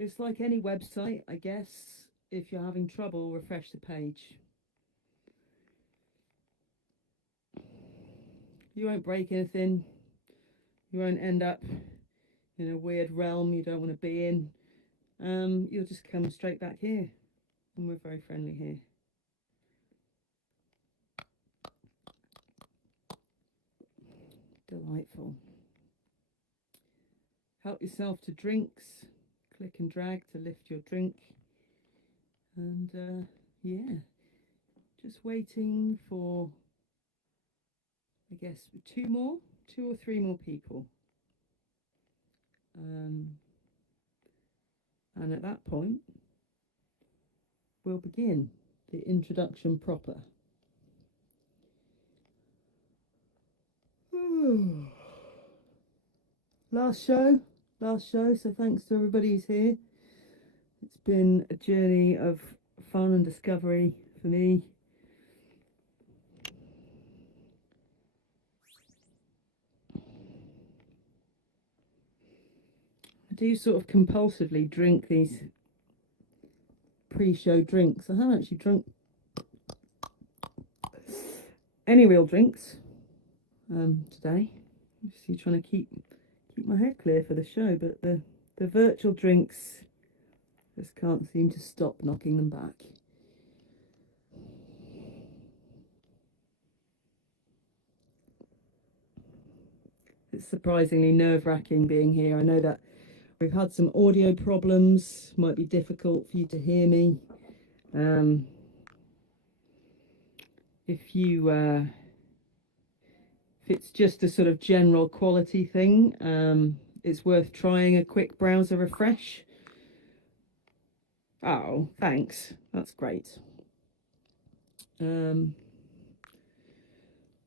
It's like any website, I guess. If you're having trouble, refresh the page. You won't break anything. You won't end up in a weird realm you don't want to be in. You'll just come straight back here, and we're very friendly here. Delightful. Help yourself to drinks. Click and drag to lift your drink. And yeah, just waiting for, I guess, two or three more people. And at that point, we'll begin the introduction proper. Last show, so thanks to everybody who's here. It's been a journey of fun and discovery for me. I do sort of compulsively drink these pre-show drinks. I haven't actually drunk any real drinks today. I'm just trying to keep my head clear for the show, but the virtual drinks just can't seem to stop knocking them back. It's surprisingly nerve-wracking being here. I know that we've had some audio problems, might be difficult for you to hear me. If it's just a sort of general quality thing, it's worth trying a quick browser refresh. Oh, thanks. That's great.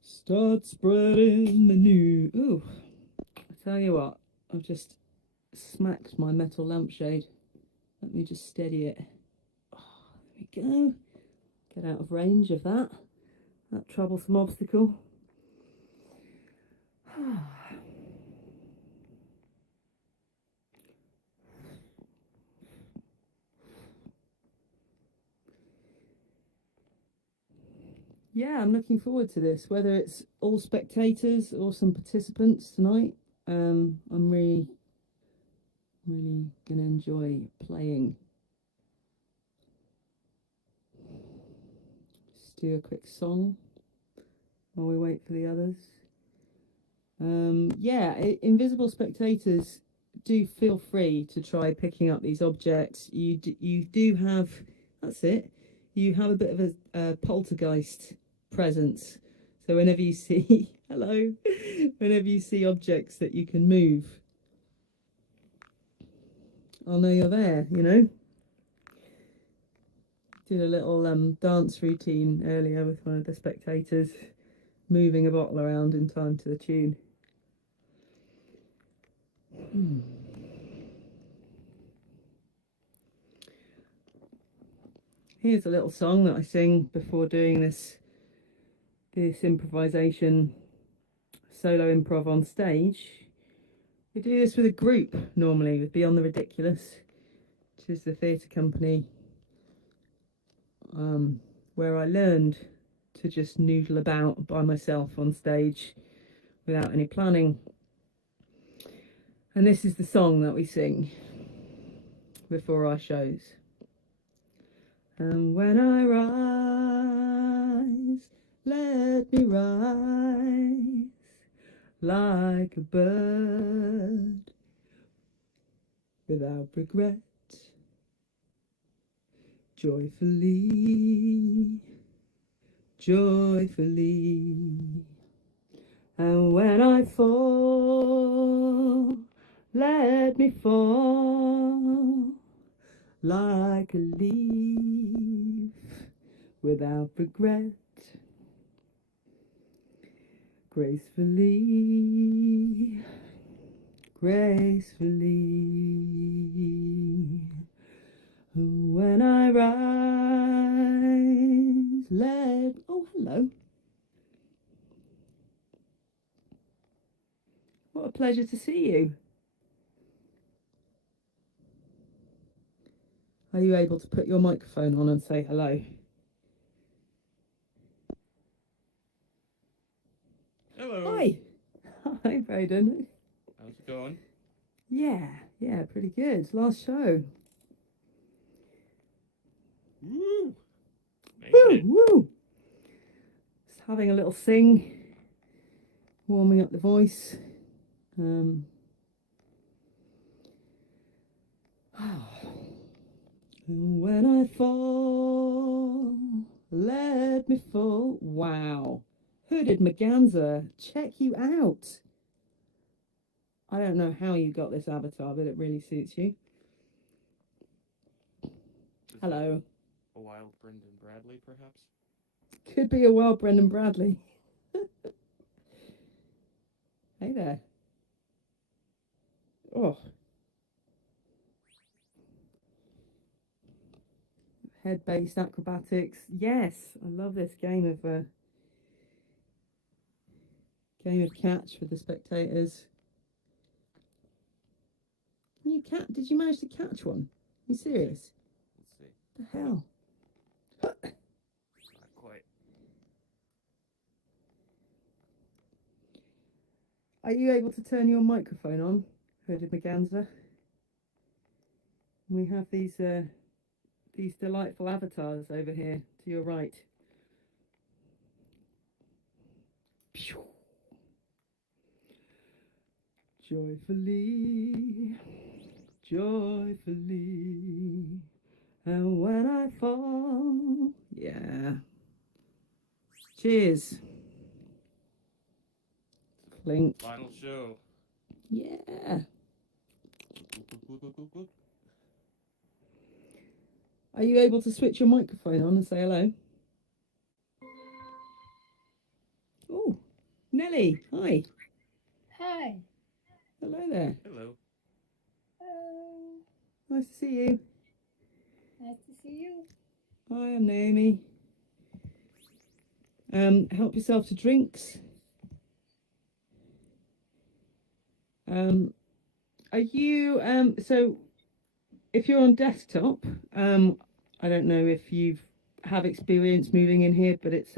Start spreading the news. Ooh, I tell you what, I've just smacked my metal lampshade. Let me just steady it. Oh, there we go. Get out of range of that troublesome obstacle. Yeah, I'm looking forward to this, whether it's all spectators or some participants tonight. I'm really gonna enjoy playing. Just do a quick song while we wait for the others. Yeah, invisible spectators, do feel free to try picking up these objects. You do have, that's it, you have a bit of a poltergeist presence. So whenever you see, hello, whenever you see objects that you can move, I'll know you're there, you know. Did a little dance routine earlier with one of the spectators, moving a bottle around in time to the tune. Here's a little song that I sing before doing this improvisation solo improv on stage. We do this with a group normally with Beyond the Ridiculous, which is the theatre company where I learned to just noodle about by myself on stage without any planning. And this is the song that we sing before our shows. And when I rise, let me rise like a bird without regret, joyfully, joyfully. And when I fall, let me fall like a leaf without regret, gracefully, gracefully. When I rise, oh, hello. What a pleasure to see you. Are you able to put your microphone on and say hello? Hello. Hi. Hi, Braden. How's it going? Yeah, pretty good. Last show. Woo! Woo! Just having a little sing, warming up the voice. And when I fall, let me fall. Wow. Hooded Merganser, check you out. I don't know how you got this avatar, but it really suits you. Hello. A wild Brendan Bradley, perhaps? Could be a wild Brendan Bradley. Hey there. Oh. Head-based acrobatics. Yes, I love this game of catch for the spectators. Did you manage to catch one? Are you serious? Let's see. The hell? Not quite. Are you able to turn your microphone on, Hooded Merganser? We have these delightful avatars over here to your right. Joyfully, joyfully, and when I fall, yeah. Cheers. Clink. Final show. Yeah. Are you able to switch your microphone on and say hello? Oh, Nelly, hi. Hi. Hello there. Hello. Hello. Nice to see you. Nice to see you. Hi, I'm Naomi. Help yourself to drinks. Are you so if you're on desktop, I don't know if you've have experience moving in here, but it's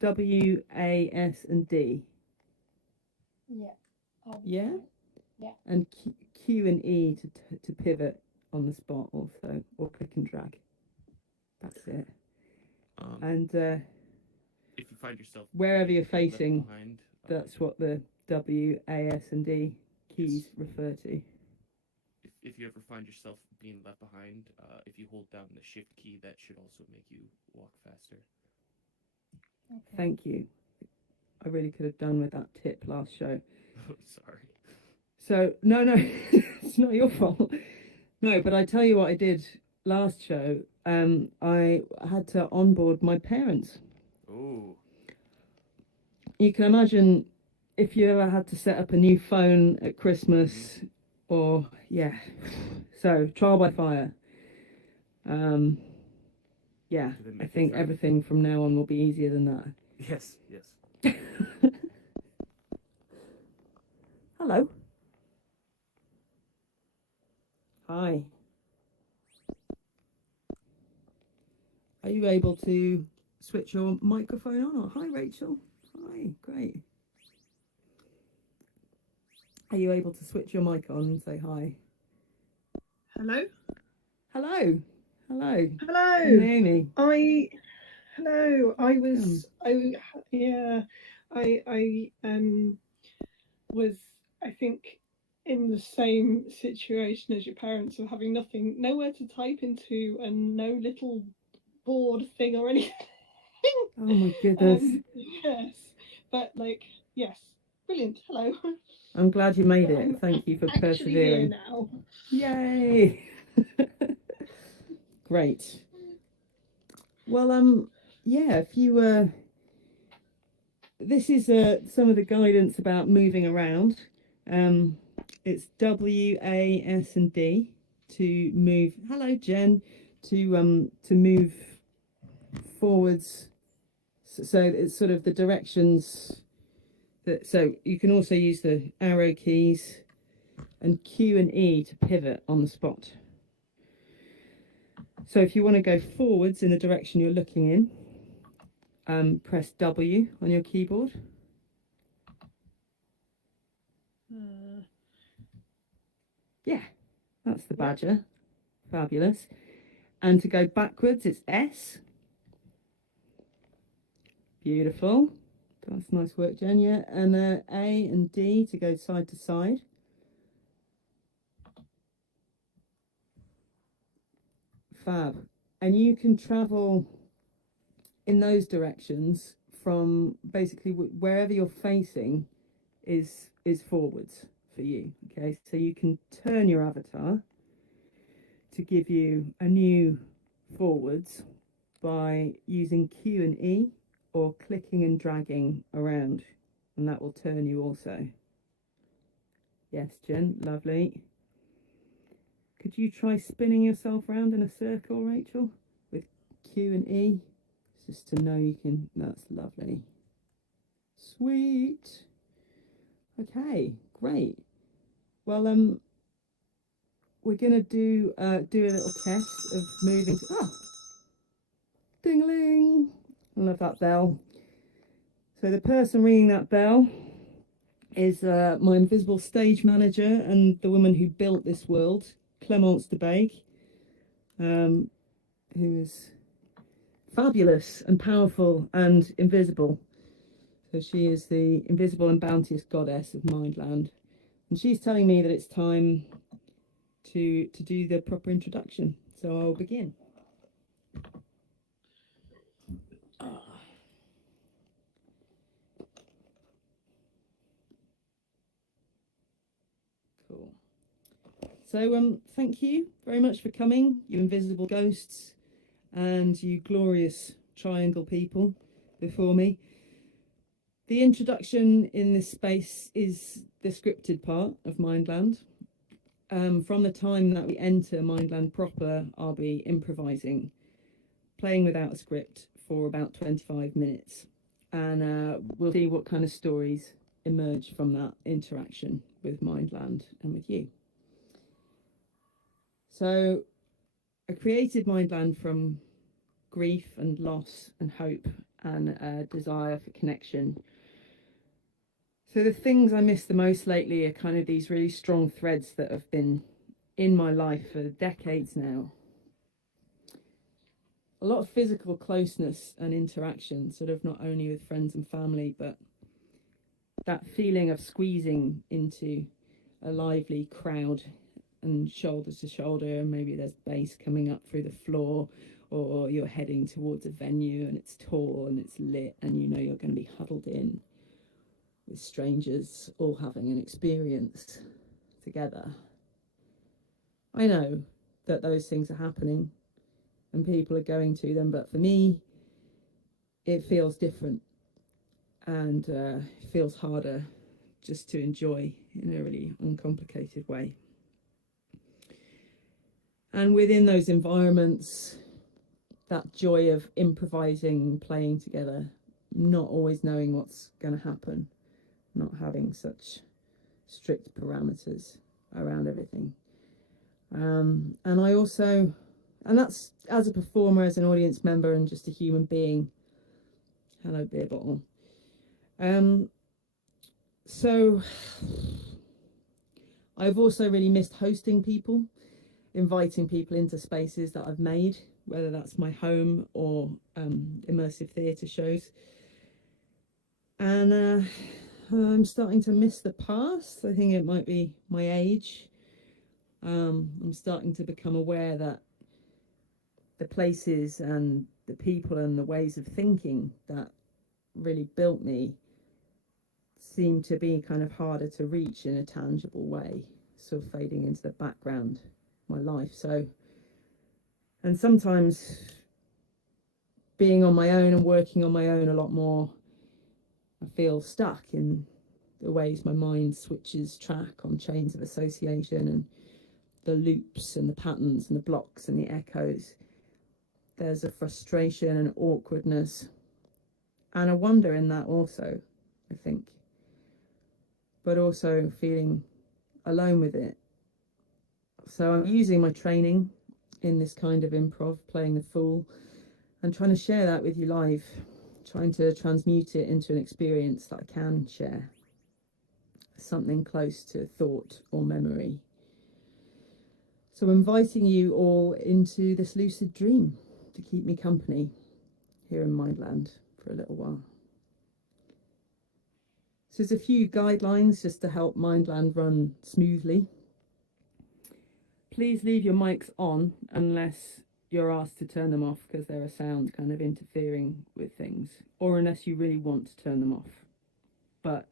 W, A, S, and D. Yeah. Yeah? Yeah. And Q and E to pivot on the spot also, or click and drag. That's it. And if you find yourself wherever you're facing, behind, that's what the W, A, S, and D keys refer to. If you ever find yourself being left behind, if you hold down the shift key, that should also make you walk faster. Okay. Thank you. I really could have done with that tip last show. Sorry. So, no, it's not your fault. No, but I tell you what I did last show. I had to onboard my parents. Oh. You can imagine if you ever had to set up a new phone at Christmas, or, yeah. So, trial by fire. Yeah, I think everything from now on will be easier than that. Yes. Hello. Hi. Are you able to switch your microphone on? Or hi, Rachel. Hi, great. Are you able to switch your mic on and say hi? Hello. Hello. Hello. Hello. I'm Naomi. Hello. I was I think in the same situation as your parents of having nowhere to type into and no little board thing or anything. Oh my goodness. Yes. But yes. Brilliant. Hello. I'm glad you made it. I'm Thank you for actually persevering. here now. Yay. Great. Well, yeah, if you this is some of the guidance about moving around. It's W, A, S, and D to move. Hello, Jen. To move forwards. So it's sort of the directions that. So you can also use the arrow keys and Q and E to pivot on the spot. So if you want to go forwards in the direction you're looking in, press W on your keyboard. Yeah, that's the badger. Fabulous. And to go backwards, it's S. Beautiful. That's nice work, Jen. Yeah, and A and D to go side to side. Fab. And you can travel in those directions from basically wherever you're facing is forwards for you. Okay, so you can turn your avatar to give you a new forwards by using Q and E or clicking and dragging around, and that will turn you also. Yes, Jen, lovely. Could you try spinning yourself around in a circle, Rachel, with Q and E, just to know you can? That's lovely. Sweet. Okay, great. Well, we're gonna do a little test of moving. Ah, ding-a-ling! I love that bell. So the person ringing that bell is my invisible stage manager and the woman who built this world, Clemence Debaig, who is fabulous and powerful and invisible. So she is the invisible and bounteous goddess of MindLand, and she's telling me that it's time to do the proper introduction. So I'll begin. Cool. So thank you very much for coming, you invisible ghosts and you glorious triangle people before me. The introduction in this space is the scripted part of MindLand. From the time that we enter MindLand proper, I'll be improvising, playing without a script for about 25 minutes. And we'll see what kind of stories emerge from that interaction with MindLand and with you. So I created MindLand from grief and loss and hope and a desire for connection. So the things I miss the most lately are kind of these really strong threads that have been in my life for decades now. A lot of physical closeness and interaction, sort of not only with friends and family, but that feeling of squeezing into a lively crowd and shoulder to shoulder, and maybe there's bass coming up through the floor, or you're heading towards a venue and it's tall and it's lit and you know you're going to be huddled in with strangers all having an experience together. I know that those things are happening and people are going to them, but for me it feels different and it feels harder just to enjoy in a really uncomplicated way. And within those environments, that joy of improvising, playing together, not always knowing what's going to happen, not having such strict parameters around everything. And I also, and that's as a performer, as an audience member, and just a human being. Hello, beer bottle. So I've also really missed hosting people, inviting people into spaces that I've made, whether that's my home or immersive theatre shows. And I'm starting to miss the past. I think it might be my age. I'm starting to become aware that the places and the people and the ways of thinking that really built me seem to be kind of harder to reach in a tangible way, sort of fading into the background of my life. So, and sometimes being on my own and working on my own a lot more, I feel stuck in the ways my mind switches track on chains of association and the loops and the patterns and the blocks and the echoes. There's a frustration and awkwardness and a wonder in that also, I think, but also feeling alone with it. So I'm using my training in this kind of improv, playing the fool, and trying to share that with you live, trying to transmute it into an experience that I can share, something close to thought or memory. So I'm inviting you all into this lucid dream to keep me company here in MindLand for a little while. So there's a few guidelines just to help MindLand run smoothly. Please leave your mics on unless you're asked to turn them off because there are sounds kind of interfering with things, or unless you really want to turn them off. But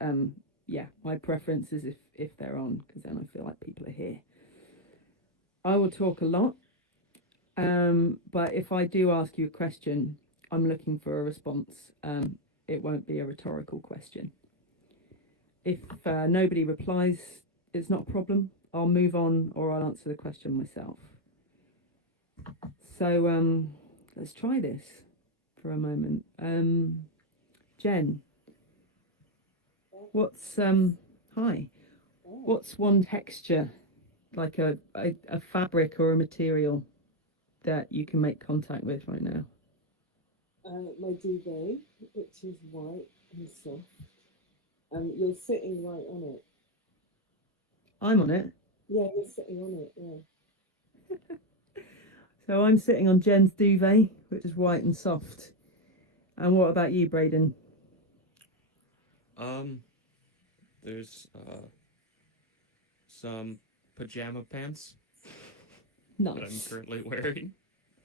yeah, my preference is if they're on, because then I feel like people are here. I will talk a lot, but if I do ask you a question, I'm looking for a response. It won't be a rhetorical question. If nobody replies, it's not a problem. I'll move on, or I'll answer the question myself. So let's try this for a moment. Jen, what's hi? What's one texture, like a fabric or a material, that you can make contact with right now? My duvet, which is white and soft. You're sitting right on it. I'm on it. Yeah, you're sitting on it, yeah. So I'm sitting on Jen's duvet, which is white and soft. And what about you, Braden? There's some pajama pants that I'm Nice. currently wearing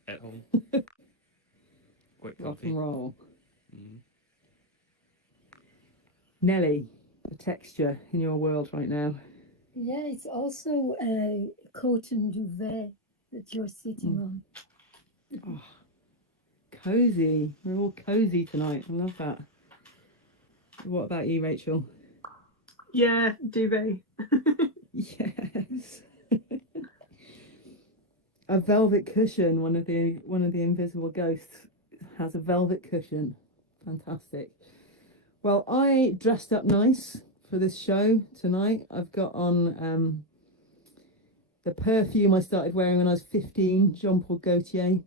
at home. Quite Rock comfy. and roll. Mm-hmm. Nelly, the texture in your world right now. Yeah, it's also a cotton duvet that you're sitting on. Oh, cozy. We're all cozy tonight. I love that. What about you, Rachel? Yeah, duvet. Yes. A velvet cushion. One of the invisible ghosts has a velvet cushion. Fantastic. Well, I dressed up nice for this show tonight. I've got on the perfume I started wearing when I was 15, Jean Paul Gaultier.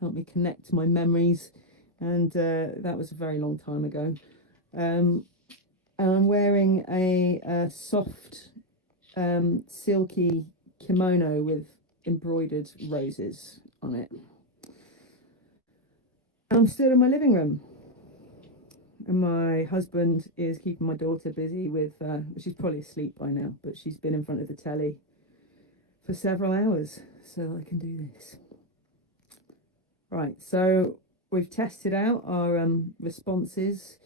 Helped me connect to my memories, and that was a very long time ago. And I'm wearing a soft, silky kimono with embroidered roses on it. I'm still in my living room, and my husband is keeping my daughter busy with, she's probably asleep by now, but she's been in front of the telly for several hours, so I can do this. Right, so we've tested out our responses.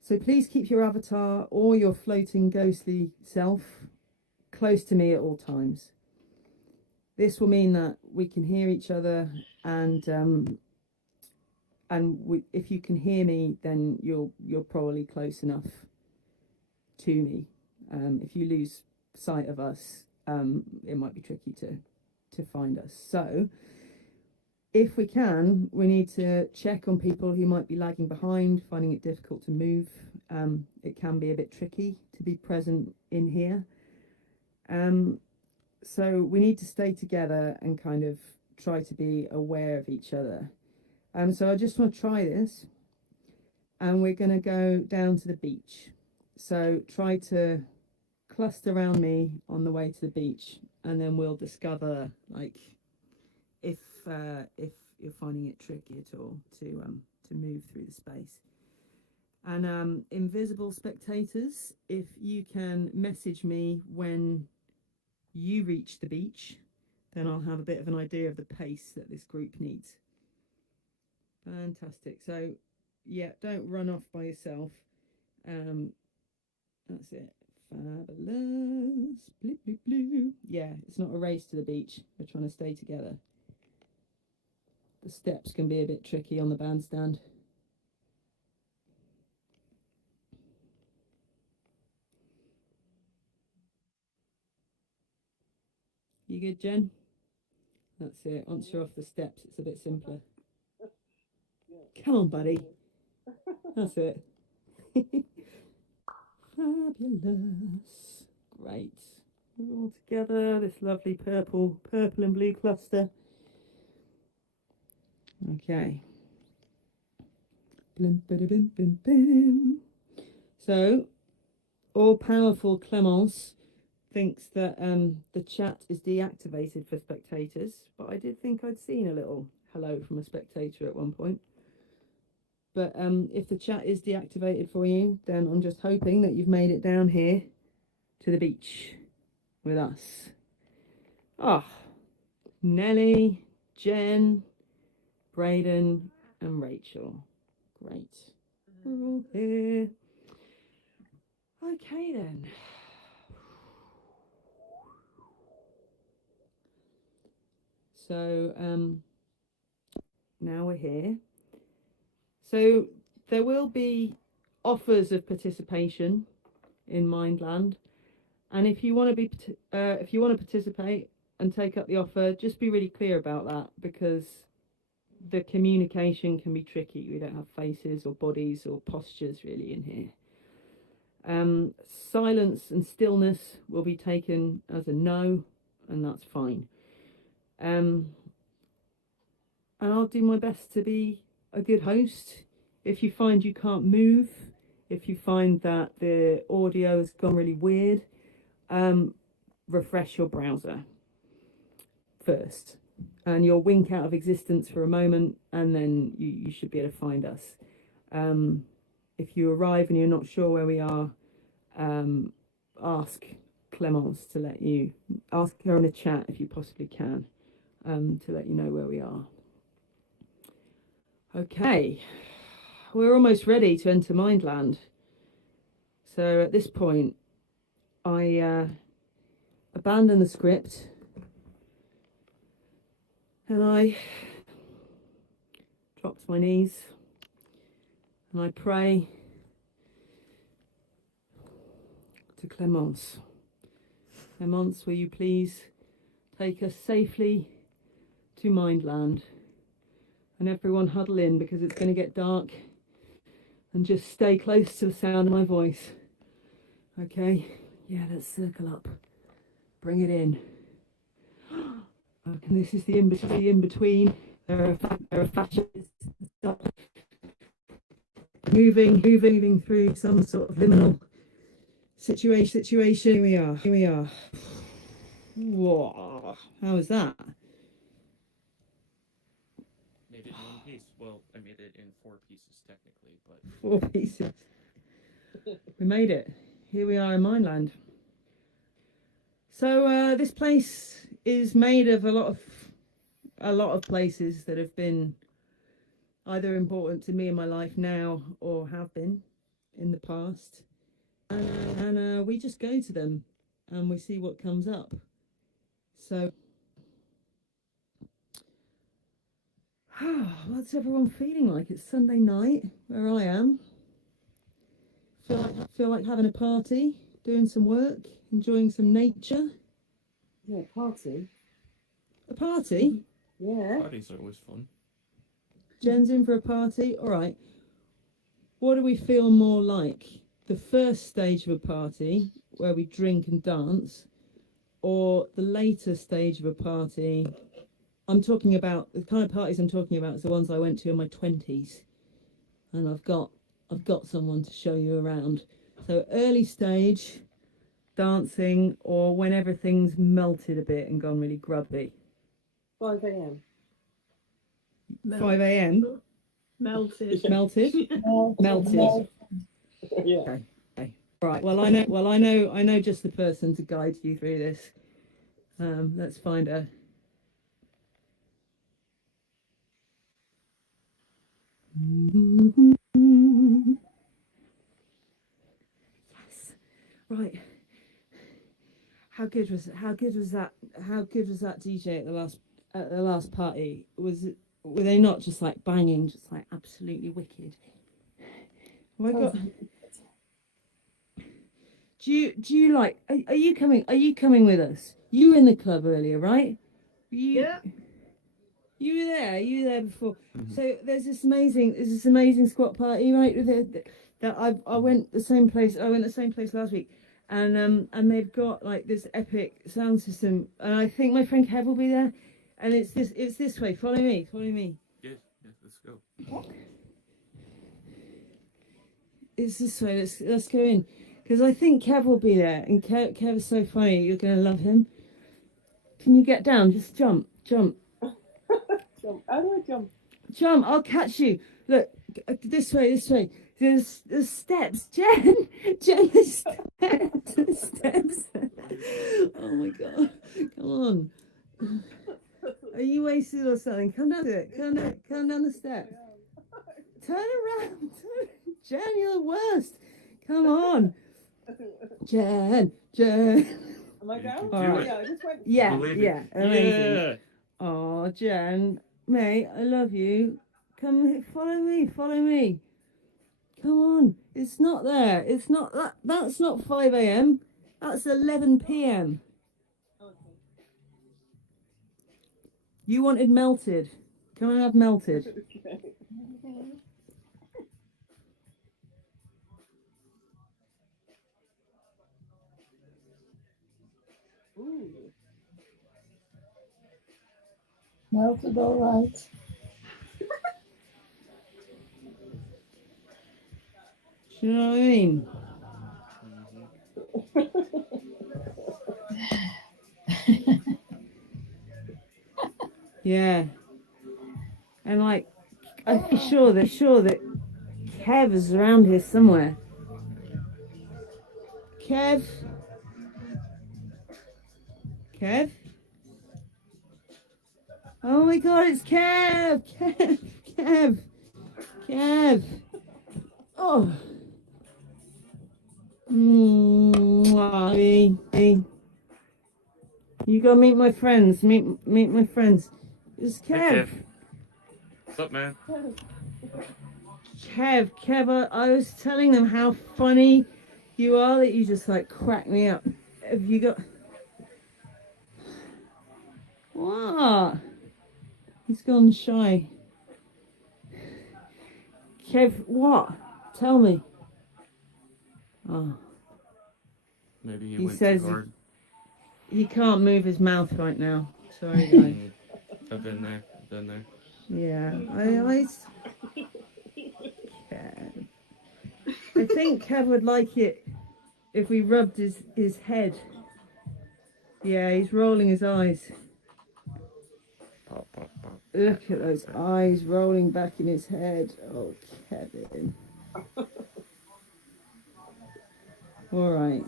So please keep your avatar or your floating ghostly self close to me at all times. This will mean that we can hear each other, and if you can hear me, then you're probably close enough to me. If you lose sight of us, it might be tricky to find us. So if we can, we need to check on people who might be lagging behind, finding it difficult to move. It can be a bit tricky to be present in here. So we need to stay together and kind of try to be aware of each other. So I just want to try this, and we're going to go down to the beach. So try to cluster around me on the way to the beach, and then we'll discover, like, if you're finding it tricky at all to move through the space. And invisible spectators, if you can message me when you reach the beach, then I'll have a bit of an idea of the pace that this group needs. Fantastic. So yeah, don't run off by yourself. That's it. Fabulous. Bloop, bloop, bloop. Yeah, it's not a race to the beach. We're trying to stay together. The steps can be a bit tricky on the bandstand. You good, Jen? That's it. Once you're off the steps, it's a bit simpler. Come on, buddy. That's it. Fabulous. Great. all together. This lovely purple and blue cluster. Okay. Blim, bada, bim, bim, bim. So, all-powerful Clemence thinks that the chat is deactivated for spectators, but I did think I'd seen a little hello from a spectator at one point. But if the chat is deactivated for you, then I'm just hoping that you've made it down here to the beach with us. Ah, Nelly, Jen, Braden, and Rachel. Great. We're all here. Okay then. So now we're here. So there will be offers of participation in MindLand, and if you want to participate and take up the offer, just be really clear about that, because the communication can be tricky. We don't have faces or bodies or postures really in here. Silence and stillness will be taken as a no, and that's fine. And I'll do my best to be a good host. If you find you can't move, if you find that the audio has gone really weird, refresh your browser first, and you'll wink out of existence for a moment, and then you should be able to find us. If you arrive and you're not sure where we are, ask Clemence to ask her in the chat if you possibly can, to let you know where we are. Okay, we're almost ready to enter MindLand. So at this point, I abandon the script and I drop to my knees and I pray to Clemence. Clemence, will you please take us safely to MindLand? And everyone huddle in, because it's going to get dark, and just stay close to the sound of my voice. Okay, yeah, let's circle up, bring it in. And this is the in-between. There are fascists moving through some sort of liminal situation. Here we are. Whoa, how was that? Made it in one piece. Well, I made it in 4 pieces technically, but 4 pieces. We made it. Here we are in MindLand. So this place is made of a lot of places that have been either important to me in my life now or have been in the past, and we just go to them and we see what comes up. So what's everyone feeling like? It's Sunday night where I am. Feel like having a party, doing some work, enjoying some nature. Yeah, party. A party? Yeah. parties are always fun. Jen's in for a party. All right. What do we feel more like? The first stage of a party where we drink and dance, or the later stage of a party? I'm talking about the kind of parties I'm talking about is the ones I went to in my 20s, and I've got someone to show you around. So early stage dancing, or when everything's melted a bit and gone really grubby. 5 a.m. 5 a.m. Melted. Melted. Melted. Yeah. Okay. Right. Well, I know just the person to guide you through this. Let's find her. Yes. Right. How good was that DJ at the last party? Were they not just like banging, just like absolutely wicked? Oh my God. Do you like? Are you coming? Are you coming with us? You were in the club earlier, right? Yeah. You were there. You were there before. Mm-hmm. So there's this amazing squat party, right? That I went the same place. I went the same place last week, and they've got like this epic sound system, and I think my friend Kev will be there, and it's this way. Follow me. Yes, let's go. It's this way. Let's go in, because I think Kev will be there, and Kev is so funny. You're gonna love him. Can you get down? Just jump. Jump. How do I jump? Jump, I'll catch you. Look, this way. There's steps, Jen. There's steps. Oh my god. Come on. Are you wasted or something? Come down to it. Come down the steps. Turn around. Jen, you're the worst. Come on. Jen. Am I down? All right. Yeah, I just went. Yeah. Amazing. Yeah. Oh, Jen, mate, I love you. Come, follow me. Come on. It's not there. It's not that. That's not 5 a.m. That's 11 p.m. Okay. You wanted melted. Come and have melted. Okay. Okay. Ooh. Melted, all right. Do you know what I mean? Yeah. And like, I'm sure that Kev is around here somewhere. Kev? Oh my god, it's Kev! Oh. Mwah. You go meet my friends. Meet my friends. It's Hey, Kev. What's up, man? Kev, I was telling them how funny you are that you just like crack me up. Have you got... What? He's gone shy. Kev, what? Tell me. Oh, Maybe he He went says too hard. he can't move his mouth right now. Sorry, guys. I've been there. Yeah, I Kev. I think Kev would like it if we rubbed his head. Yeah, he's rolling his eyes. Pop, pop, pop. Look at those eyes rolling back in his head. Oh, Kevin. All right.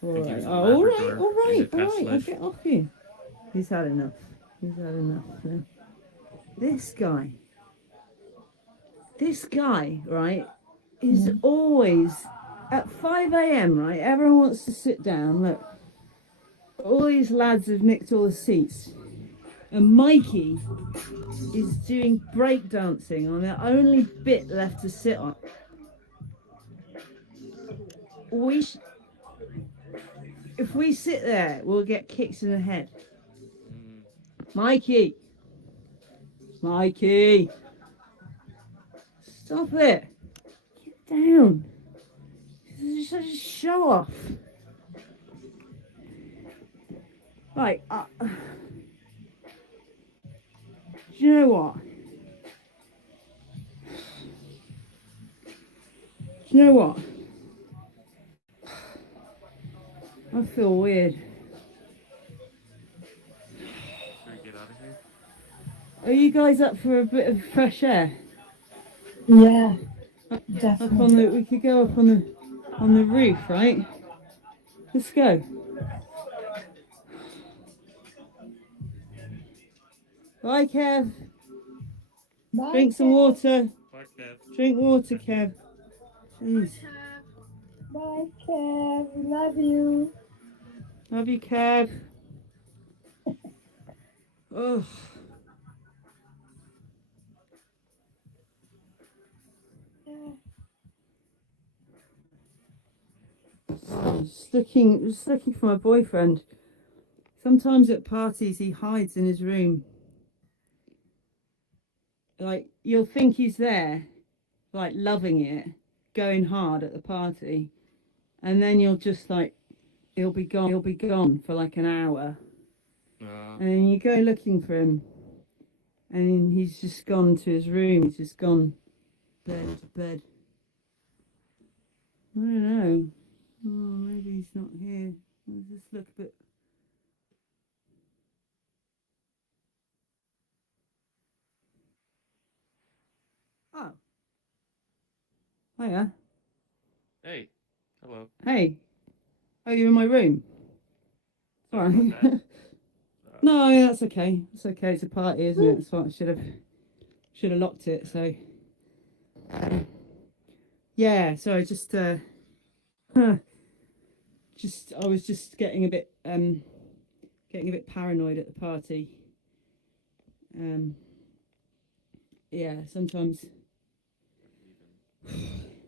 Think he was a All Labrador in his right. past I'll life. get off you. He's had enough now. This guy, right, is always at 5 a.m., right? Everyone wants to sit down. Look, all these lads have nicked all the seats. And Mikey is doing breakdancing on the only bit left to sit on. If we sit there, we'll get kicks in the head. Mikey! Stop it! Get down! This is such a show off. Right, do you know what? I feel weird. Should we get out of here? Are you guys up for a bit of fresh air? Yeah, Up definitely. we could go up on the roof, right? Let's go. Bye, Kev. Bye, Drink some Kev. water. Bye, Kev. Drink water, Kev. Jeez. Bye, Kev. Love you. Love you, Kev. Oh. Just looking for my boyfriend. Sometimes at parties he hides in his room. Like, you'll think he's there, like loving it, going hard at the party. and then you'll just like he'll be gone for like an hour, and then you go looking for him, and he's just gone to his room. He's just gone to bed. I don't know. Oh, maybe he's not here. Let's just look a bit. Oh. Hiya. Hey. Hello. Hey. Oh, you're in my room. Sorry Sorry. about that. No, yeah, that's okay. It's okay. It's a party, isn't it? So I should have locked it. So yeah. So I just I was just getting a bit paranoid at the party. Yeah. Sometimes.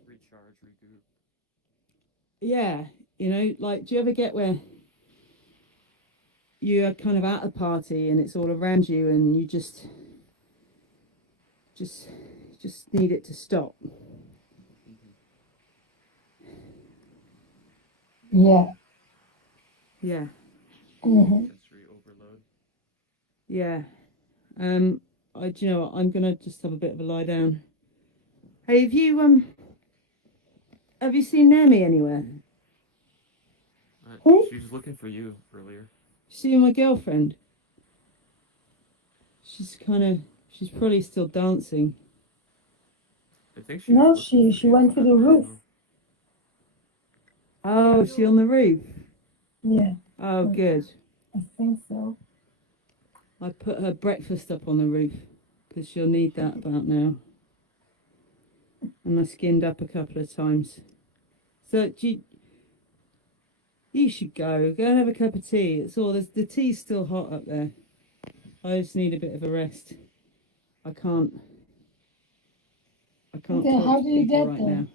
Recharge, regroup. Yeah. You know, like, do you ever get where you're kind of at a party and it's all around you and you just need it to stop? Yeah. Yeah. Sensory overload. Yeah. Do you know what? I'm gonna just have a bit of a lie down. Hey, have you seen Naomi anywhere? She was looking for you earlier. See my girlfriend? She's probably still dancing. I think she No, was looking for she you, went to but the I don't roof. know. Oh, is she on the roof? Yeah, Oh, good. I think so. I put her breakfast up on the roof because she'll need that about now. And I skinned up a couple of times. So you should go and have a cup of tea. It's all. The tea's still hot up there. I just need a bit of a rest. I can't Okay, talk how to do you people get right there? now.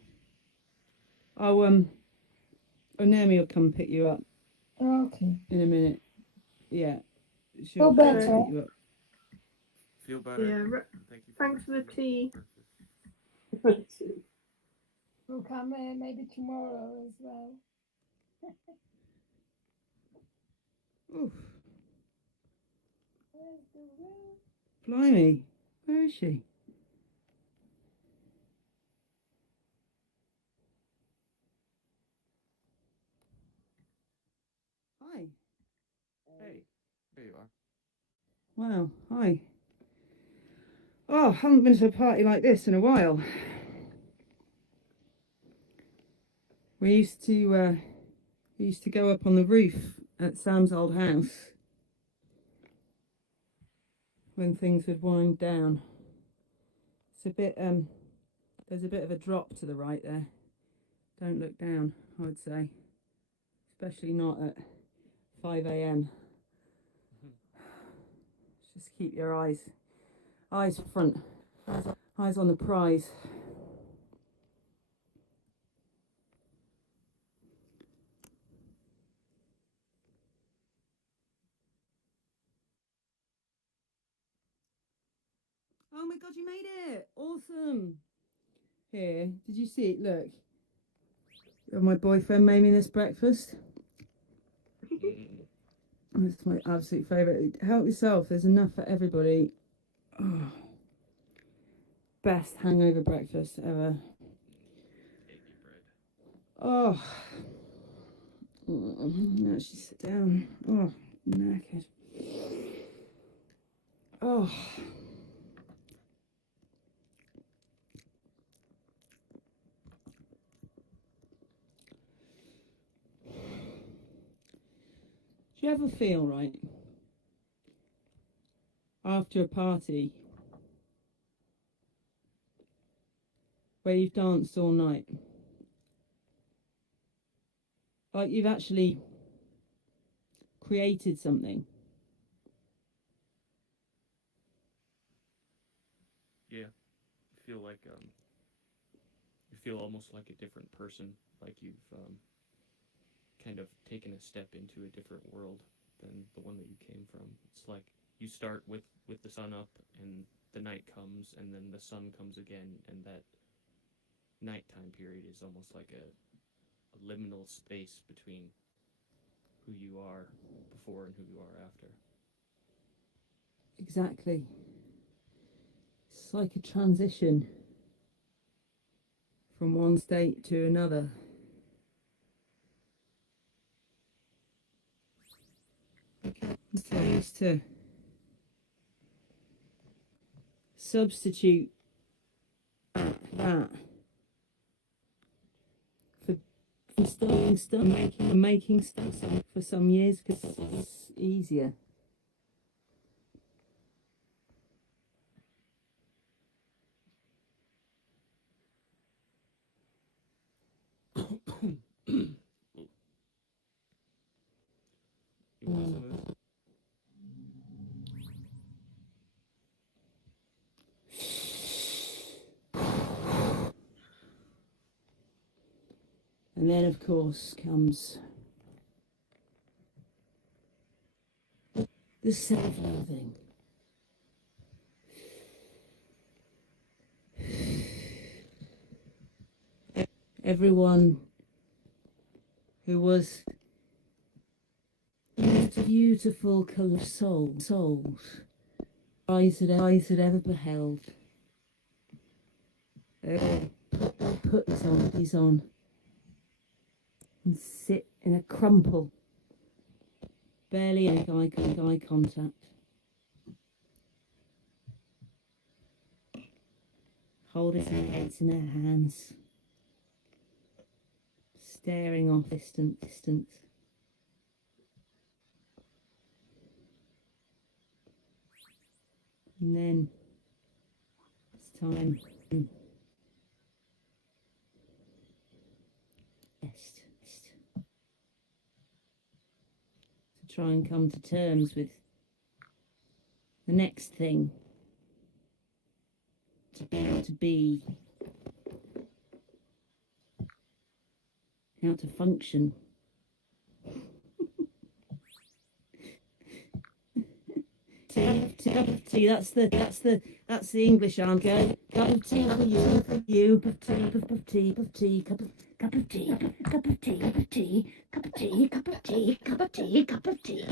Oh, Naomi will come pick you up Okay. in a minute. Yeah, Feel she'll better. pick you up. Feel better. Yeah, Thank you. thanks for the tea. We'll come maybe tomorrow as well. Oof, Where's the room? blimey, where is she? Hi. Hey, there you are. Wow. Hi. Oh, I haven't been to a party like this in a while. We used to go up on the roof at Sam's old house when things would wind down. It's a bit there's a bit of a drop to the right there. Don't look down, I would say. Especially not at 5 a.m. Just keep your eyes front, eyes on the prize. Oh my god, you made it! Awesome! Here, did you see it? Look. My boyfriend made me this breakfast. It's my absolute favourite. Help yourself, there's enough for everybody. Oh. Best hangover breakfast ever. Baby bread. Oh. Now she sit down. Oh, knackered. Oh. Do you ever feel, right, after a party where you've danced all night, like you've actually created something? Yeah, you feel almost like a different person, like you've kind of taken a step into a different world than the one that you came from. It's like you start with the sun up, and the night comes, and then the sun comes again, and that nighttime period is almost like liminal space between who you are before and who you are after. Exactly. It's like a transition from one state to another. So I used to substitute that for studying stuff, making stuff for some years because it's easier. You want some of this? And then, of course, comes the self-loathing. Everyone who was beautiful colour souls eyes had ever beheld. Put these on and sit in a crumple, barely any eye contact. Holding their heads in their hands, staring off distance. And then it's time to try and come to terms with the next thing, to be, how to function. Cup of tea. That's the English answer. Cup of tea for you. Cup of tea. Cup of tea. Cup of tea. Cup of tea. Cup of tea. Cup of tea. Cup of tea. Cup of tea. Cup of tea.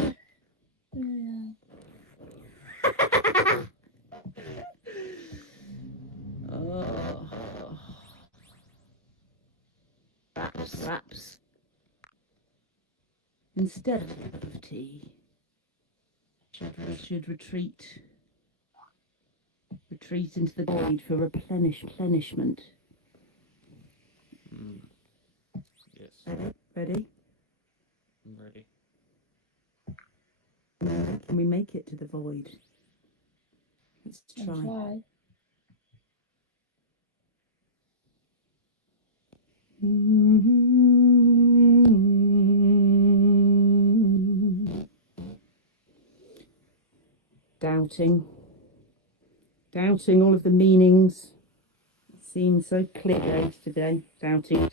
Oh. Perhaps instead of a cup of tea, should retreat into the void for replenishment. Yes. Ready? I'm ready. Can we make it to the void? Let's I'll try. try. Doubting all of the meanings. It seemed so clear yesterday. Doubting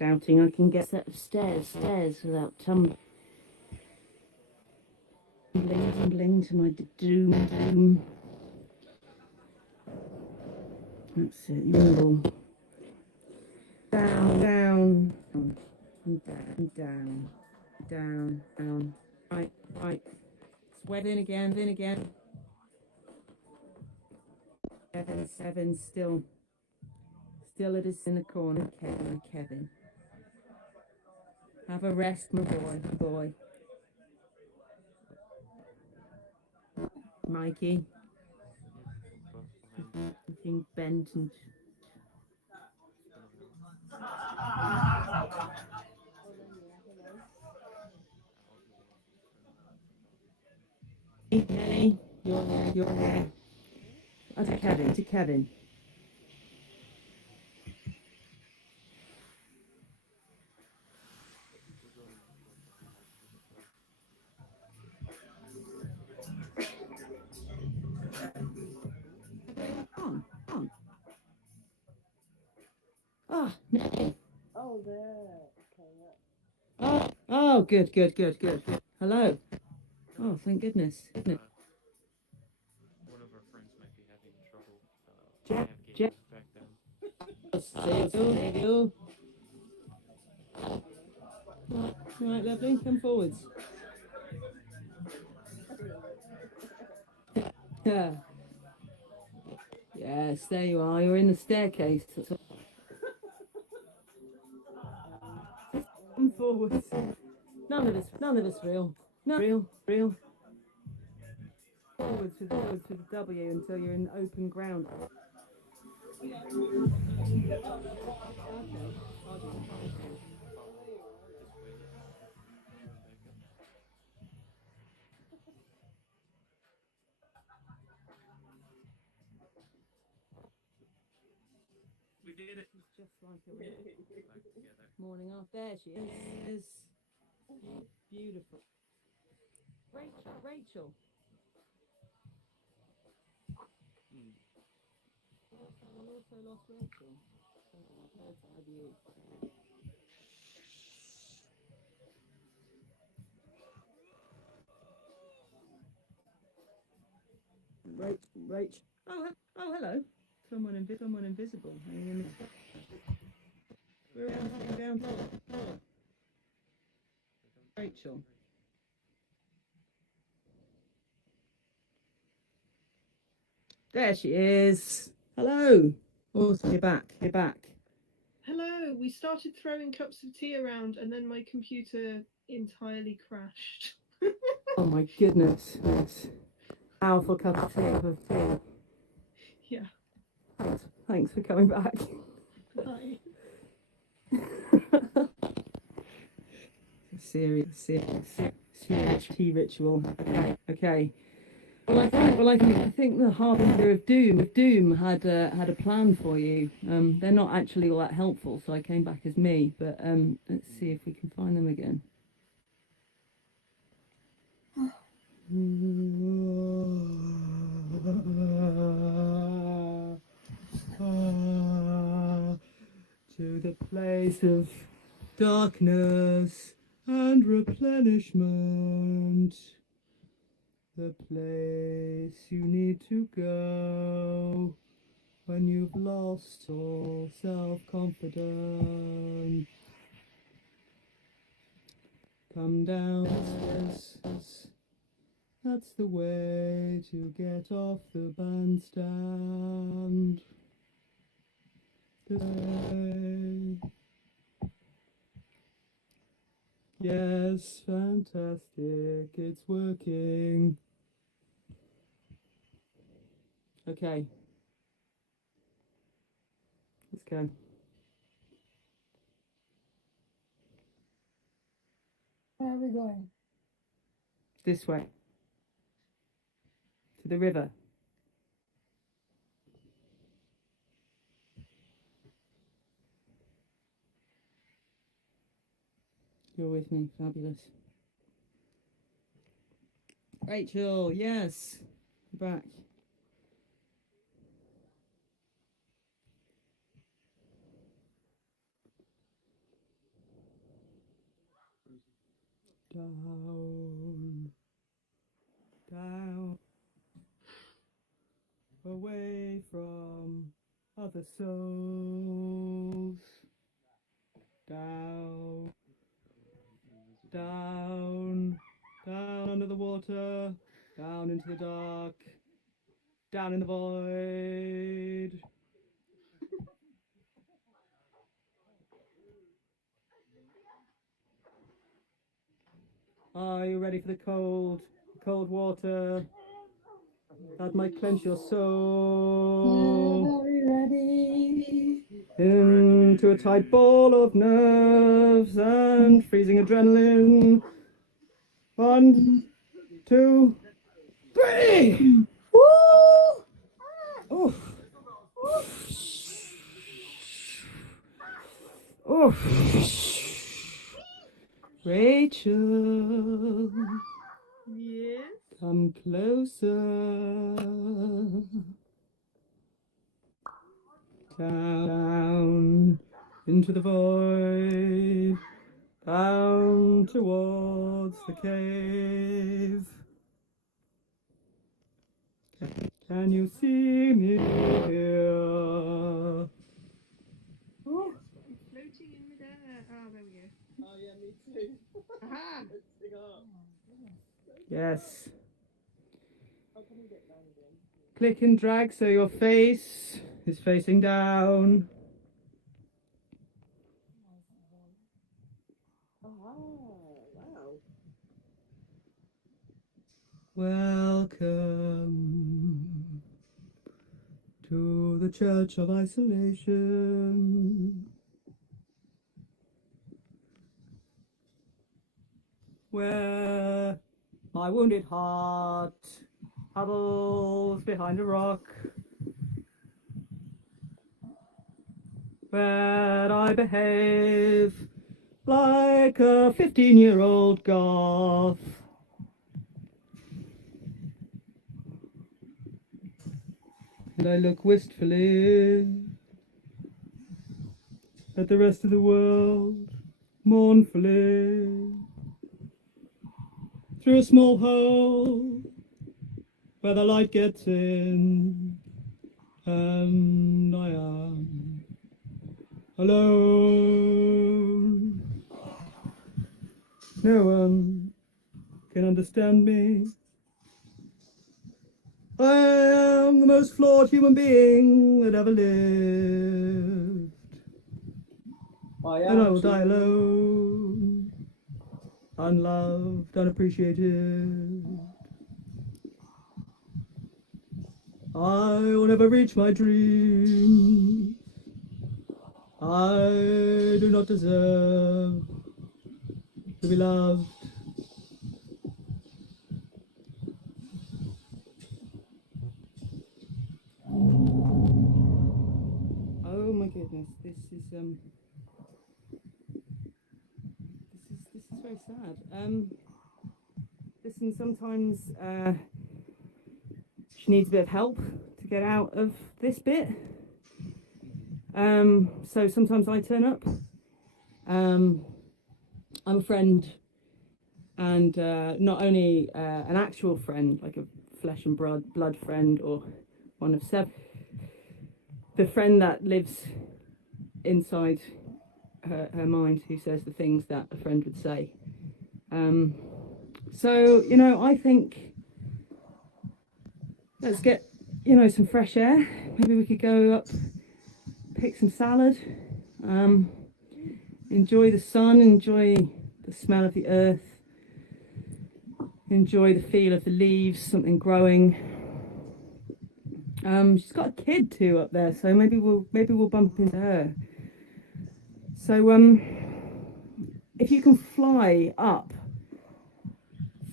I can get a set of stairs without tumbling to my doom. That's it. Rumble. Down. Right. Sweat in again. 7 still it is in the corner. Kevin. Have a rest, my boy. Mikey. Looking bent and Nelly, you're there. Oh, to Kevin. On. Ah, Nelly. Oh, there. Okay, yeah. Oh, good. Hello. Oh, thank goodness. One of our friends might be having trouble navigating back then. See you. Right, lovely. Come forwards. Yeah. Yes, there you are. You're in the staircase. Come forwards. None of us real. No, real. Forwards with the W until you're in open ground. Okay. I'll do it. This way. And back up. We did it. It's just like it was. Back together. Morning off. There she is. Beautiful. Rachel. Hmm. I also lost Rachel. Have you? Rach. Oh, hello. Someone invisible. Hanging in the... We're down. Rachel. There she is. Hello. Oh, you're back. Hello, we started throwing cups of tea around and then my computer entirely crashed. Oh my goodness. Powerful cup of tea. Yeah. Thanks for coming back. Hi. Serious tea ritual. Okay. Well, I think the harbinger of doom had a plan for you. They're not actually all that helpful, so I came back as me. But let's see if we can find them again. To the place of darkness and replenishment. The place you need to go when you've lost all self-confidence. Come downstairs. That's the way to get off the bandstand. Today. Yes, fantastic. It's working. Okay. Let's go. Where are we going? This way. To the river. You're with me. Fabulous. Rachel, yes. You're back. Down. Away from other souls. Down under the water, down into the dark, down in the void. Are you ready for the cold water? That might clench your soul. Are we ready? Into a tight ball of nerves and freezing adrenaline. 1, 2, 3! Woo! Oof. Oof. Rachel. Yes. Come closer. Down into the void. Down towards the cave. Can you see me here? Oh, I'm floating in midair. Ah, there we go. yeah, me too. Lifting up. Yes. How can we get down again? Click and drag so your face is facing down. Wow. Welcome to the Church of Isolation, where my wounded heart huddles behind a rock, where I behave like a 15-year-old goth. And I look wistfully at the rest of the world, mournfully, through a small hole where the light gets in, and I am alone. No one can understand me. I am the most flawed human being that ever lived. And I will die alone, unloved, unappreciated. I will never reach my dreams. I do not deserve to be loved. Oh my goodness, this is very sad. Listen, sometimes she needs a bit of help to get out of this bit. So sometimes I turn up. I'm a friend, and not only an actual friend, like a flesh and blood friend, or one of seven. The friend that lives inside her mind, who says the things that a friend would say. So, you know, I think let's get, you know, some fresh air. Maybe we could go up, pick some salad, enjoy the sun, enjoy the smell of the earth, enjoy the feel of the leaves, something growing. She's got a kid too up there, so maybe we'll bump into her. So if you can fly up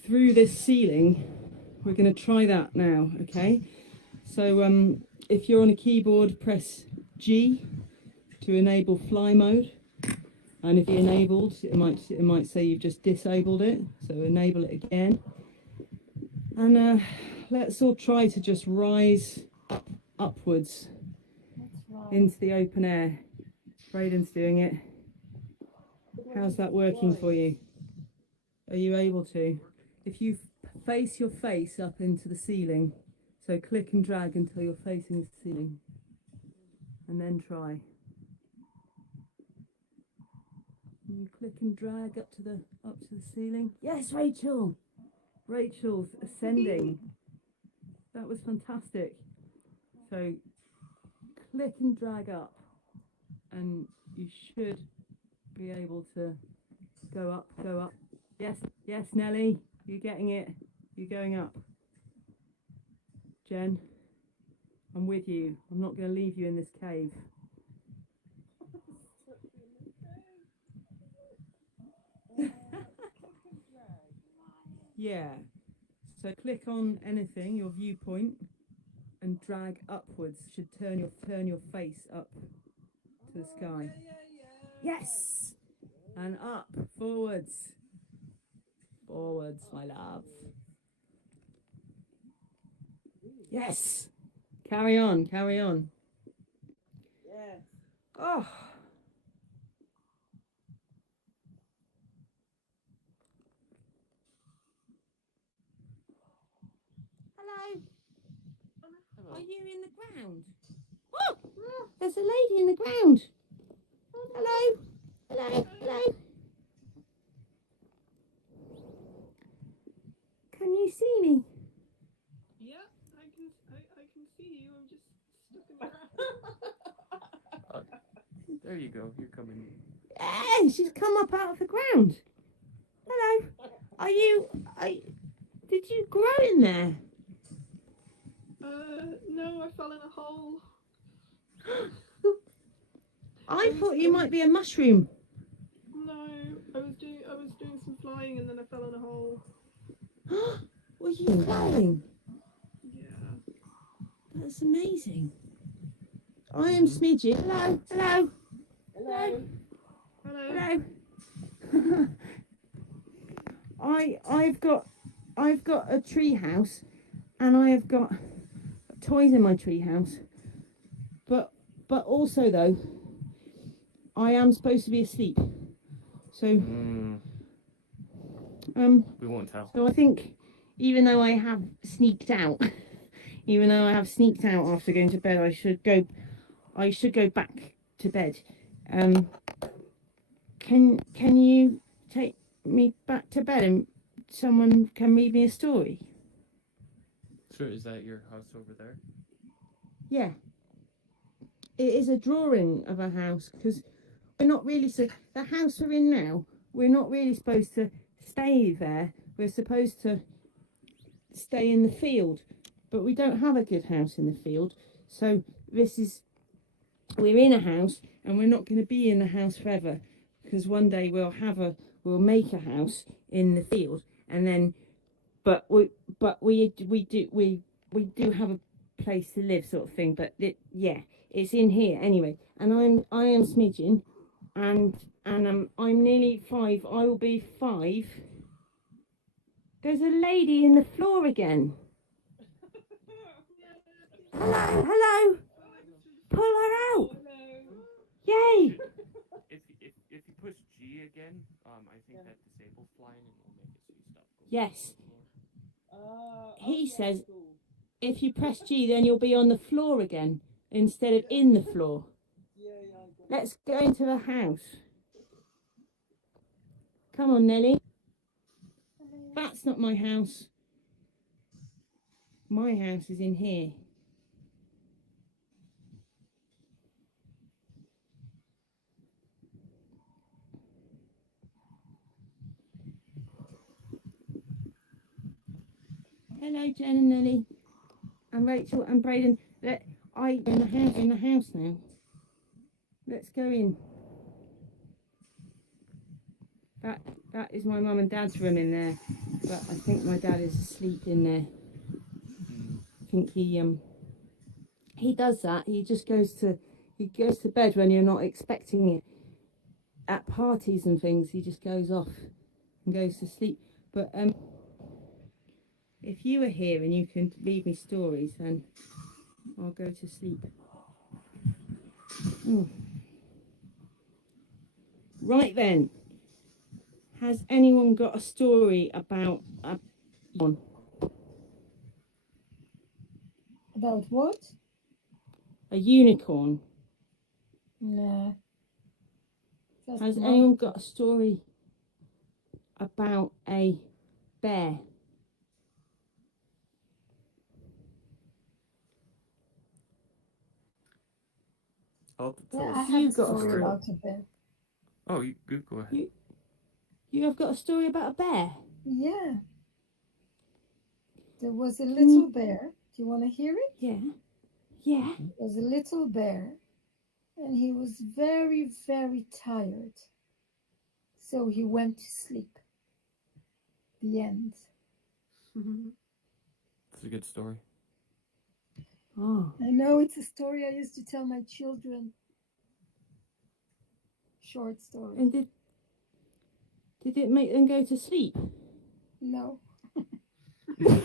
through this ceiling, we're going to try that now, okay? So if you're on a keyboard, press G to enable fly mode, and if you're enabled, it might say you've just disabled it, so enable it again. And let's all try to just rise upwards into the open air. Braden's doing it. How's that working for you? Are you able to? If you face your face up into the ceiling, so click and drag until you're facing the ceiling, and then try. And you click and drag up to the ceiling. Yes, Rachel. Rachel's ascending. That was fantastic. So click and drag up, and you should be able to go up. Yes, Nelly, you're getting it. You're going up. Jen, I'm with you. I'm not going to leave you in this cave. Yeah. So click on anything, your viewpoint, and drag upwards. Should turn your face up to the sky. Yes. And up, forwards, my love. Yes. Carry on. Yes. Oh. Hello. Are you in the ground? Oh, there's a lady in the ground. Hello. you see me? Yeah, I can see you. I'm just stuck in the ground. There you go. You're coming. Hey, she's come up out of the ground. Hello. Did you grow in there? No, I fell in a hole. I thought you might be a mushroom. No, I was doing some flying and then I fell in a hole. Were you flying? Yeah. That's amazing. I am Smidgy. Hello. Hello. Hello. Hello. Hello. I've got a tree house, and I have got toys in my tree house. But also though, I am supposed to be asleep. So We won't tell. so I think even though I have sneaked out, after going to bed, I should go back to bed. Can you take me back to bed and someone can read me a story? Sure, is that your house over there? Yeah. It is a drawing of a house because we're not really the house we're in now. We're not really supposed to stay there. We're supposed to stay in the field, but we don't have a good house in the field. So we're in a house, and we're not going to be in the house forever because one day we'll make a house in the field, and then we do have a place to live, sort of thing. But it's in here anyway. And I am Smidgen, and I'm nearly 5. I will be 5. There's a lady in the floor again. Hello. Pull her out. Yay. If you push G again, I think that disables flying and will make it so you stop going. Yes. He Okay, says cool. if you press G, then you'll be on the floor again instead of in the floor. Yeah, I got it. Let's go into the house. Come on, Nelly. That's not my house. My house is in here. Hello, Jen and Nelly, and Rachel and Braden. In the house now. Let's go in. That is my mum and dad's room in there, but I think my dad is asleep in there. I think he does that. He goes to bed when you're not expecting it. At parties and things, he just goes off and goes to sleep. But if you were here and you can read me stories, then I'll go to sleep. Right then. Has anyone got a story about one? About what? A unicorn? Nah. Just Has mine. anyone got a story about a bear? I'll Yeah, tell I us. have You a got a story story. about a bear. Oh, you go ahead. You have got a story about a bear? Yeah. There was a little bear. Do you want to hear it? Yeah. Yeah. There was a little bear, and he was very, very tired. So he went to sleep. The end. It's a good story. Oh. I know it's a story I used to tell my children. Short story. And did it make them go to sleep? No. It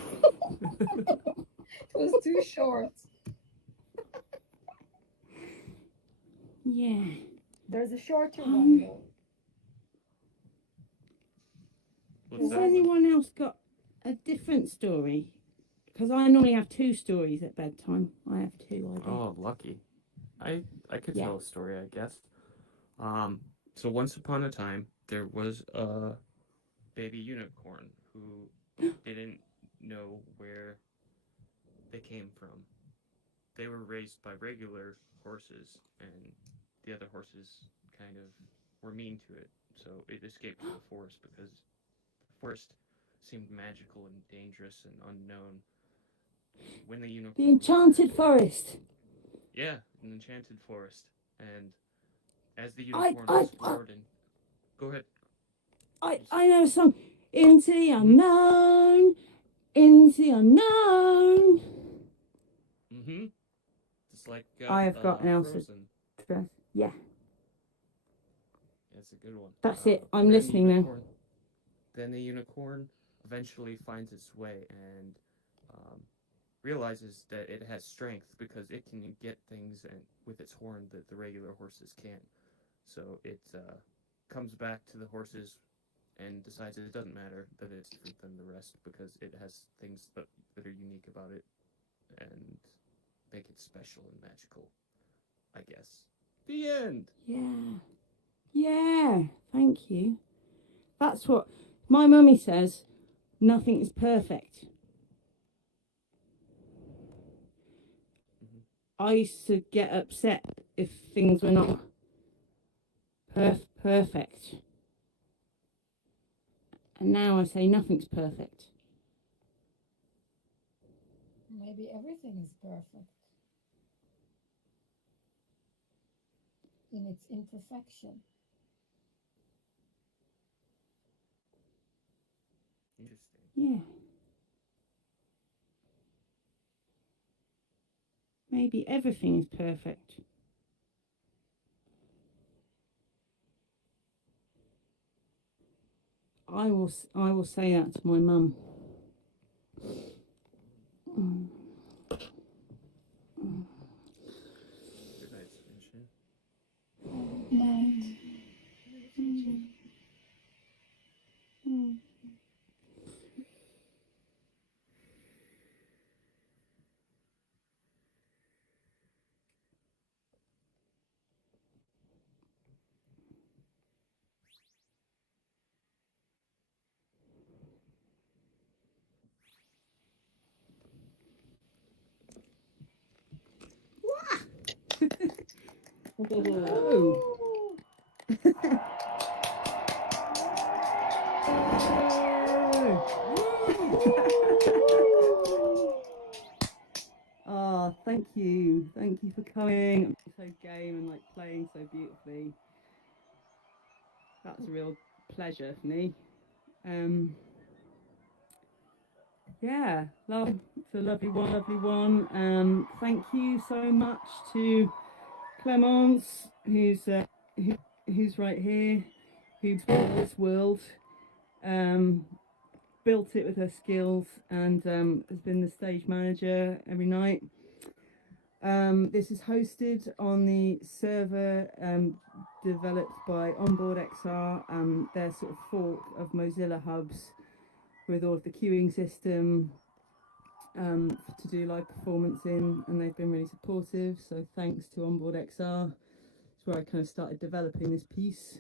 was too short. Yeah. There's a shorter one though. What's Has that one? anyone else got a different story? Because I normally have 2 stories at bedtime. I have 2. I do. Oh, lucky. I could Yeah. tell a story, I guess. So once upon a time, there was a baby unicorn who didn't know where they came from. They were raised by regular horses, and the other horses kind of were mean to it. So it escaped to the forest because the forest seemed magical and dangerous and unknown. When the unicorn The enchanted forest. yeah, an enchanted forest, and as the I- unicorn I- explored and go ahead. I know a song. Into the unknown. Into the unknown. Mm-hmm. Just like I have got an Elsa Frozen. dress. Yeah, That's a good one. that's it. I'm then the listening now. unicorn- Then the unicorn eventually finds its way and realizes that it has strength because it can get things with its horn that the regular horses can't. So it comes back to the horses and decides it doesn't matter that it's different than the rest because it has things that are unique about it and make it special and magical, I guess. The end! Yeah. Yeah. Thank you. That's what my mummy says. Nothing is perfect. I used to get upset if things were not perfect. And now I say nothing's perfect. Maybe everything is perfect in its imperfection. Interesting. Yeah. Maybe everything is perfect. I will say that to my mum. Good night, Sunshine. Night. Oh. Oh, thank you. Thank you for coming. I'm so game and like playing so beautifully. That's a real pleasure for me. Yeah, it's a lovely one. Thank you so much to Clemence, who's right here, who built this world, built it with her skills, and has been the stage manager every night. This is hosted on the server developed by Onboard XR, their sort of fork of Mozilla hubs, with all of the queuing system to do live performance in, and they've been really supportive. So thanks to Onboard XR. That's where I kind of started developing this piece.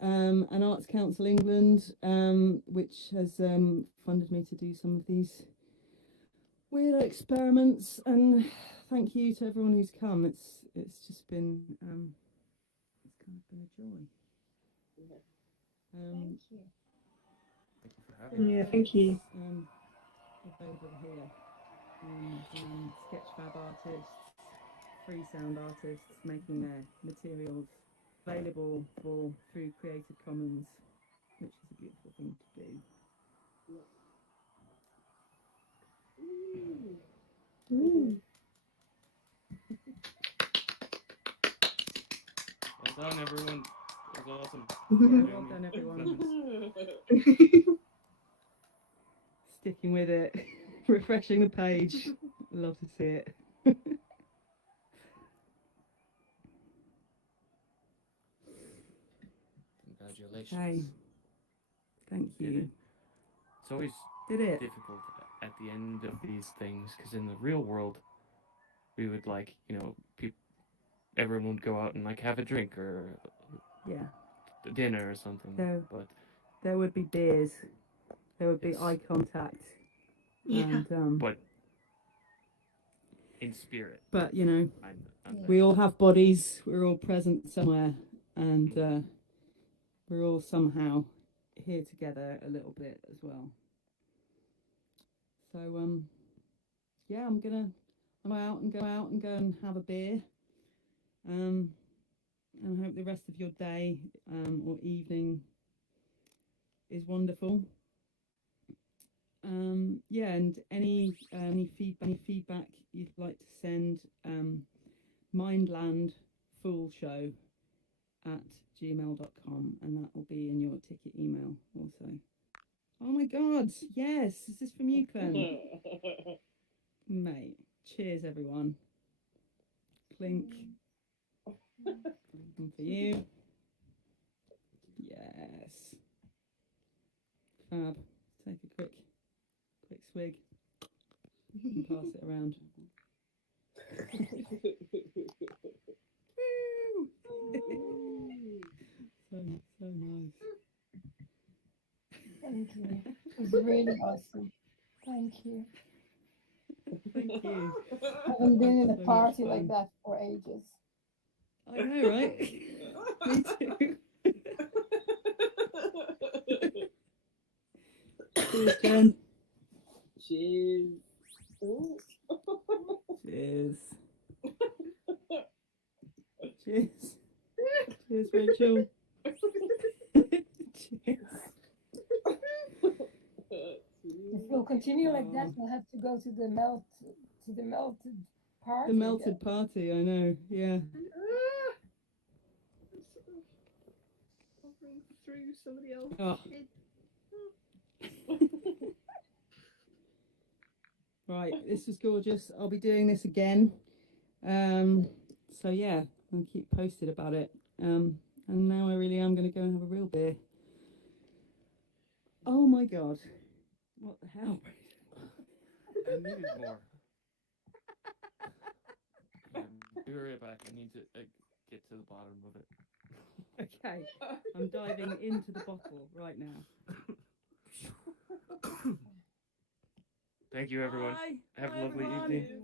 And Arts Council England, which has funded me to do some of these weird experiments. And thank you to everyone who's come. It's just been it's kind of been a joy. Thank you. Thank you for having me. Yeah, thank you. Available here. Sketchfab artists, free sound artists making their materials available through Creative Commons, which is a beautiful thing to do. Well done, everyone. That was awesome. Well done, everyone. Sticking with it, refreshing the page. Love to see it. Congratulations. Hey, thank Did you. it. It's always Did it? difficult at the end of these things because in the real world, we would like, everyone would go out and like have a drink or Yeah. dinner or something. No. But There would be beers. There would be Yes. eye contact. Yeah. And But in spirit, but you know, I'm Yeah. we all have bodies. We're all present somewhere, and we're all somehow here together a little bit as well. So yeah, I'm out and go and have a beer. And I hope the rest of your day or evening is wonderful. Yeah, and any feedback you'd like to send, mindlandfullshow@gmail.com, and that will be in your ticket email also. Oh my God! Yes, is this from you, Clem? Mate, cheers everyone. Clink. And for you. Yes. Fab. Take a quick swig and pass it around. Woo! So nice. Thank you. It was really awesome. Thank you. Thank you. I haven't been in a So much party like fun. that for ages. I know, right? Me too. Cheers, Jen. Cheers. Ooh. Cheers. Cheers. Cheers, Rachel. Cheers. If we'll continue like that, we'll have to go to the melted party. The melted again. party, I know, yeah. Hovering through somebody else. Oh. Right, this was gorgeous. I'll be doing this again. So yeah, I'll keep posted about it. And now I really am going to go and have a real beer. Oh my God. What the hell? I needed more. Be right back. I need to get to the bottom of it. Okay, I'm diving into the bottle right now. Thank you, everyone. Bye. Have Bye, a lovely everyone. evening.